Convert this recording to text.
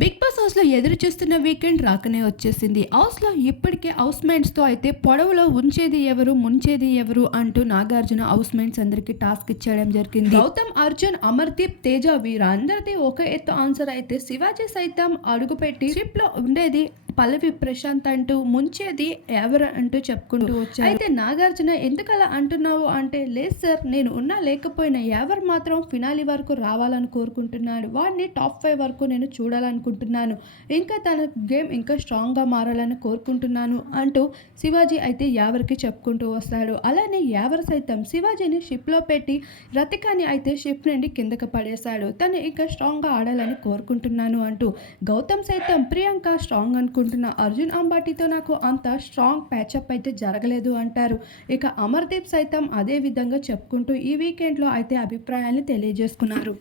Big boss హౌస్లో ఎదురు చూస్తున్న వీకెండ్ రాకనే వచ్చేసింది. హౌస్లో ఇప్పటికే హౌస్ మేట్స్తో అయితే పొడవులో ఉంచేది ఎవరు ముంచేది ఎవరు అంటూ నాగార్జున హౌస్ మేట్స్ అందరికీ టాస్క్ ఇచ్చేయడం జరిగింది. గౌతమ్ అర్జున్ అమర్దీప్ తేజ వీరందరిది ఒక ఎత్తు ఆన్సర్ అయితే శివాజీ సైతం అడుగుపెట్టి షిప్లో ఉండేది పల్లవి ప్రశాంత్ అంటూ ముంచేది ఎవరు అంటూ చెప్పుకుంటూ వచ్చారు. అయితే నాగార్జున ఎందుకలా అంటున్నావు అంటే లేదు సార్ నేను ఉన్నా లేకపోయినా ఎవరు మాత్రం ఫినాలి వరకు రావాలని కోరుకుంటున్నాను వాడిని టాప్ ఫైవ్ వరకు నేను చూడాలనుకుంటున్నాను. ఇంకా తన గేమ్ ఇంకా స్ట్రాంగ్గా మారాలని కోరుకుంటున్నాను అంటూ శివాజీ అయితే యావరికి చెప్పుకుంటూ వస్తాడు. అలానే యావర్ సైతం శివాజీని షిప్లో పెట్టి రతికాని అయితే షిప్ నుండి కిందకి పడేశాడు. తను ఇంకా స్ట్రాంగ్గా ఆడాలని కోరుకుంటున్నాను అంటూ గౌతమ్ సైతం ప్రియాంక స్ట్రాంగ్ అనుకుంటున్న అర్జున్ అంబాటీతో నాకు అంత స్ట్రాంగ్ ప్యాచప్ అయితే జరగలేదు అంటారు. ఇక అమర్దీప్ సైతం అదే విధంగా చెప్పుకుంటూ ఈ వీకెండ్లో అయితే అభిప్రాయాన్ని తెలియజేసుకున్నారు.